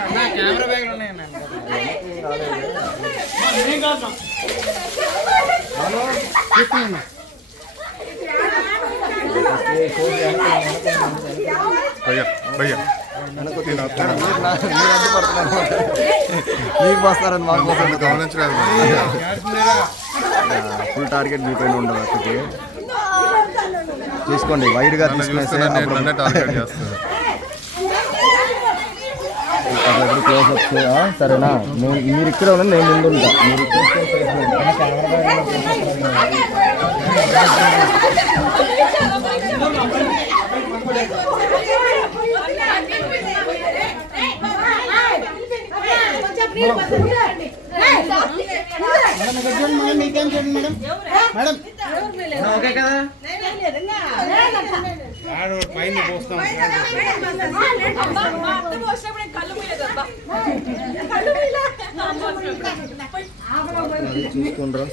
Camera బ్యాగ్లు ఉన్నాయండి. మీకు వస్తారని మాకు గమనించలేదు. ఫుల్ టార్గెట్ మీ పైన ఉండదు. అక్కడికి చూసుకోండి, వైడ్గా తీసుకునేసి క్లోజ్అప్స్. సరేనా, మీరు ఇక్కడ ఉన్నా నేను ముందు ఉంటా. మీరు మీకేం చూడండి మేడం. మేడం ఓకే కదా, పైన పోస్తాం. చూసుకుంటారా?